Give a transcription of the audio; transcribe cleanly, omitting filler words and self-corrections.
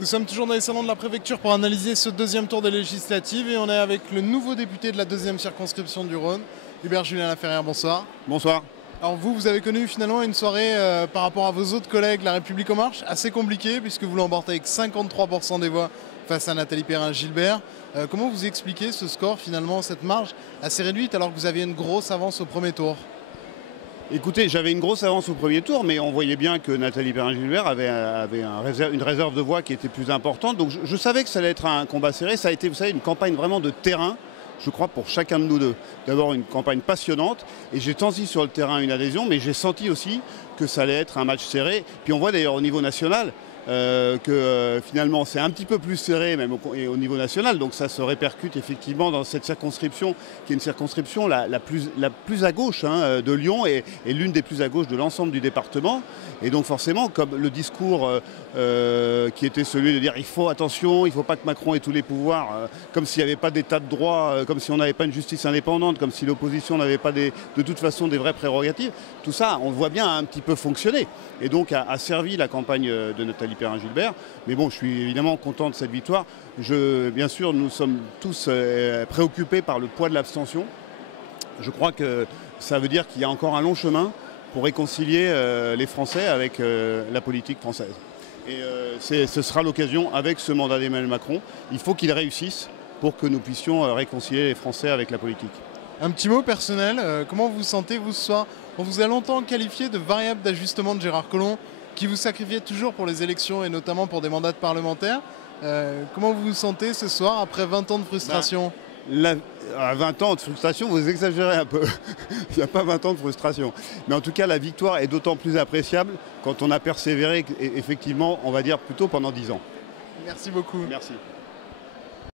Nous sommes toujours dans les salons de la préfecture pour analyser ce deuxième tour des législatives et on est avec le nouveau député de la deuxième circonscription du Rhône, Hubert Julien Laferrière, bonsoir. Bonsoir. Alors vous avez connu finalement une soirée par rapport à vos autres collègues, La République En Marche, assez compliquée puisque vous l'emportez avec 53% des voix face à Nathalie Perrin-Gilbert. Comment vous expliquez ce score finalement, cette marge assez réduite alors que vous aviez une grosse avance au premier tour? Écoutez, j'avais une grosse avance au premier tour, mais on voyait bien que Nathalie Perrin-Gilbert avait une réserve de voix qui était plus importante. Donc je savais que ça allait être un combat serré. Ça a été, vous savez, une campagne vraiment de terrain, je crois, pour chacun de nous deux. D'abord une campagne passionnante, et j'ai senti sur le terrain une adhésion, mais j'ai senti aussi que ça allait être un match serré. Puis on voit d'ailleurs au niveau national que finalement c'est un petit peu plus serré même au niveau national, donc ça se répercute effectivement dans cette circonscription qui est une circonscription la plus à gauche de Lyon et l'une des plus à gauche de l'ensemble du département. Et donc forcément, comme le discours qui était celui de dire il faut attention, il ne faut pas que Macron ait tous les pouvoirs, comme s'il n'y avait pas d'état de droit, comme si on n'avait pas une justice indépendante, comme si l'opposition n'avait pas de toute façon des vraies prérogatives, tout ça on le voit bien a un petit peu fonctionné et donc a servi la campagne de Nathalie Perrin-Gilbert. Mais bon, je suis évidemment content de cette victoire. Bien sûr, nous sommes tous préoccupés par le poids de l'abstention. Je crois que ça veut dire qu'il y a encore un long chemin pour réconcilier les Français avec la politique française. Et ce sera l'occasion avec ce mandat d'Emmanuel Macron. Il faut qu'il réussisse pour que nous puissions réconcilier les Français avec la politique. Un petit mot personnel, comment vous vous sentez vous ce soir? On vous a longtemps qualifié de variable d'ajustement de Gérard Collomb, qui vous sacrifiait toujours pour les élections et notamment pour des mandats de parlementaires. Comment vous vous sentez ce soir après 20 ans de frustration? À 20 ans de frustration, vous exagérez un peu. Il n'y a pas 20 ans de frustration. Mais en tout cas, la victoire est d'autant plus appréciable quand on a persévéré, effectivement, on va dire plutôt pendant 10 ans. Merci beaucoup. Merci.